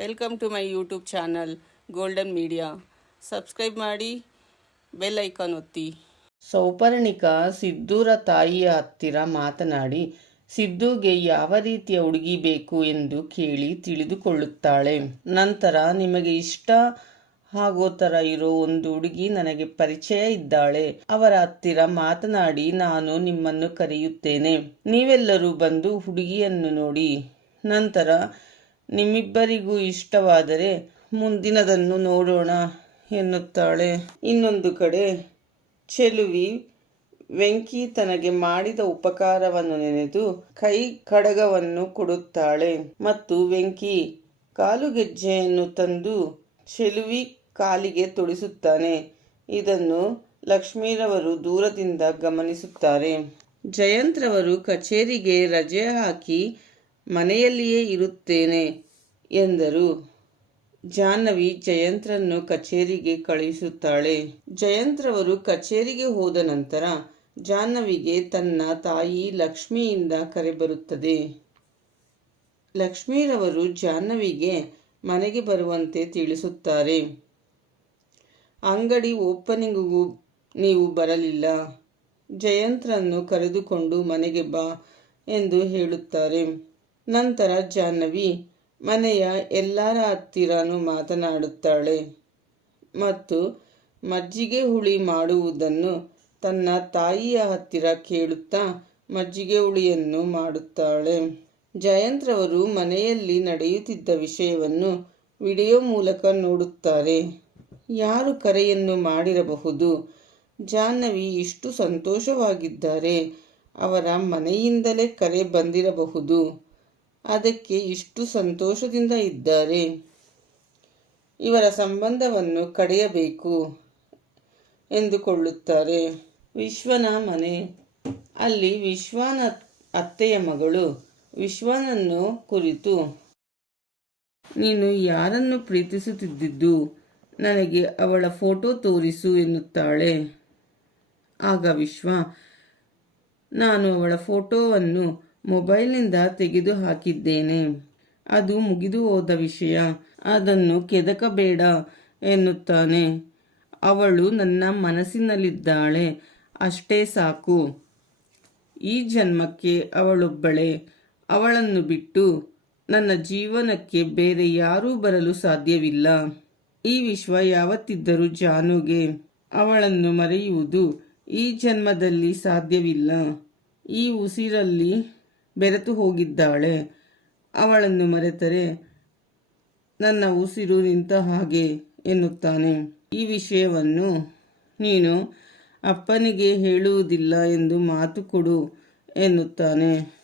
Welcome to my YouTube channel golden media subscribe ಮಾಡಿ bell icon ಒತ್ತಿ. ಸೌಪರ್ಣಿಕ ಸಿದ್ದೂರ ತಾಯಿಯ ಹತ್ತಿರ ಮಾತನಾಡಿ ಸಿದ್ದುಗೆ ಯಾವ ರೀತಿಯ ಹುಡುಗಿ ಬೇಕು ಎಂದು ಕೇಳಿ ತಿಳಿದುಕೊಳ್ಳುತ್ತಾಳೆ. ನಂತರ ನಿಮಗೆ ಇಷ್ಟ ಹಾಗೋ ಥರ ಇರೋ ಒಂದು ಹುಡುಗಿ ನನಗೆ ಪರಿಚಯ ಇದ್ದಾಳೆ. ಅವರ ಹತ್ತಿರ ಮಾತನಾಡಿ, ನಾನು ನಿಮ್ಮನ್ನು ಕರೆಯುತ್ತೇನೆ. ನೀವೆಲ್ಲರೂ ಬಂದು ಹುಡುಗಿಯನ್ನು ನೋಡಿ. ನಂತರ ನಿಮ್ಮಿಬ್ಬರಿಗೂ ಇಷ್ಟವಾದರೆ ಮುಂದಿನದನ್ನು ನೋಡೋಣ ಎನ್ನುತ್ತಾಳೆ. ಇನ್ನೊಂದು ಕಡೆ, ಚೆಲುವಿ ವೆಂಕಿ ತನಗೆ ಮಾಡಿದ ಉಪಕಾರವನ್ನು ನೆನೆದು ಕೈ ಕಡಗವನ್ನು ಕೊಡುತ್ತಾಳೆ. ಮತ್ತು ವೆಂಕಿ ಕಾಲುಗೆಜ್ಜೆಯನ್ನು ತಂದು ಚೆಲುವಿ ಕಾಲಿಗೆ ತೊಡಿಸುತ್ತಾನೆ. ಇದನ್ನು ಲಕ್ಷ್ಮೀರವರು ದೂರದಿಂದ ಗಮನಿಸುತ್ತಾರೆ. ಜಯಂತ್ರವರು ಕಚೇರಿಗೆ ರಜೆ ಹಾಕಿ ಮನೆಯಲ್ಲಿಯೇ ಇರುತ್ತೇನೆ ಎಂದರು. ಜಾಹ್ನವಿ ಜಯಂತ್ರನ್ನು ಕಚೇರಿಗೆ ಕಳುಹಿಸುತ್ತಾಳೆ. ಜಯಂತ್ರವರು ಕಚೇರಿಗೆ ಹೋದ ನಂತರ ಜಾಹ್ನವಿಗೆ ತನ್ನ ತಾಯಿ ಲಕ್ಷ್ಮಿಯಿಂದ ಕರೆ ಬರುತ್ತದೆ. ಲಕ್ಷ್ಮೀರವರು ಜಾಹ್ನವಿಗೆ ಮನೆಗೆ ಬರುವಂತೆ ತಿಳಿಸುತ್ತಾರೆ. ಅಂಗಡಿ ಓಪನಿಂಗಿಗೂ ನೀವು ಬರಲಿಲ್ಲ. ಜಯಂತ್ರನ್ನು ಕರೆದುಕೊಂಡು ಮನೆಗೆ ಬಾ ಎಂದು ಹೇಳುತ್ತಾರೆ. ನಂತರ ಜಾಹ್ನವಿ ಮನೆಯ ಎಲ್ಲರ ಹತ್ತಿರನೂ ಮಾತನಾಡುತ್ತಾಳೆ ಮತ್ತು ಮಜ್ಜಿಗೆ ಹುಳಿ ಮಾಡುವುದನ್ನು ತನ್ನ ತಾಯಿಯ ಹತ್ತಿರ ಕೇಳುತ್ತಾ ಮಜ್ಜಿಗೆ ಹುಳಿಯನ್ನು ಮಾಡುತ್ತಾಳೆ. ಜಯಂತ್ರವರು ಮನೆಯಲ್ಲಿ ನಡೆಯುತ್ತಿದ್ದ ವಿಷಯವನ್ನು ವಿಡಿಯೋ ಮೂಲಕ ನೋಡುತ್ತಾರೆ. ಯಾರು ಕರೆಯನ್ನು ಮಾಡಿರಬಹುದು? ಜಾಹ್ನವಿ ಇಷ್ಟು ಸಂತೋಷವಾಗಿದ್ದಾರೆ ಅವರ ಮನೆಯಿಂದಲೇ ಕರೆ ಬಂದಿರಬಹುದು. ಅದಕ್ಕೆ ಇಷ್ಟು ಸಂತೋಷದಿಂದ ಇದ್ದಾರೆ. ಇವರ ಸಂಬಂಧವನ್ನು ಕಡೆಯಬೇಕು ಎಂದುಕೊಳ್ಳುತ್ತಾರೆ. ವಿಶ್ವನ ಮನೆ. ಅಲ್ಲಿ ವಿಶ್ವನ ಅತ್ತೆಯ ಮಗಳು ವಿಶ್ವನನ್ನು ಕುರಿತು, ನೀನು ಯಾರನ್ನು ಪ್ರೀತಿಸುತ್ತಿದ್ದಿದ್ದು? ನನಗೆ ಅವಳ ಫೋಟೋ ತೋರಿಸು ಎನ್ನುತ್ತಾಳೆ. ಆಗ ವಿಶ್ವ, ನಾನು ಅವಳ ಫೋಟೋವನ್ನು ಮೊಬೈಲ್ನಿಂದ ತೆಗೆದು ಹಾಕಿದ್ದೇನೆ ಅದು ಮುಗಿದು ಹೋದ ವಿಷಯ. ಅದನ್ನು ಕೆದಕಬೇಡ ಎನ್ನುತ್ತಾನೆ. ಅವಳು ನನ್ನ ಮನಸ್ಸಿನಲ್ಲಿದ್ದಾಳೆ. ಅಷ್ಟೇ ಸಾಕು. ಈ ಜನ್ಮಕ್ಕೆ ಅವಳೊಬ್ಬಳೆ. ಅವಳನ್ನು ಬಿಟ್ಟು ನನ್ನ ಜೀವನಕ್ಕೆ ಬೇರೆ ಯಾರೂ ಬರಲು ಸಾಧ್ಯವಿಲ್ಲ. ಈ ವಿಶ್ವ ಯಾವತ್ತಿದ್ದರೂ ಜಾನುಗೆ. ಅವಳನ್ನು ಮರೆಯುವುದು ಈ ಜನ್ಮದಲ್ಲಿ ಸಾಧ್ಯವಿಲ್ಲ. ಈ ಉಸಿರಲ್ಲಿ ಬೆರೆತು ಹೋಗಿದ್ದಾಳೆ. ಅವಳನ್ನು ಮರೆತರೆ ನನ್ನ ಉಸಿರು ನಿಂತ ಹಾಗೆ ಎನ್ನುತ್ತಾನೆ. ಈ ವಿಷಯವನ್ನು ನೀನು ಅಪ್ಪನಿಗೆ ಹೇಳುವುದಿಲ್ಲ ಎಂದು ಮಾತು ಕೊಡು ಎನ್ನುತ್ತಾನೆ.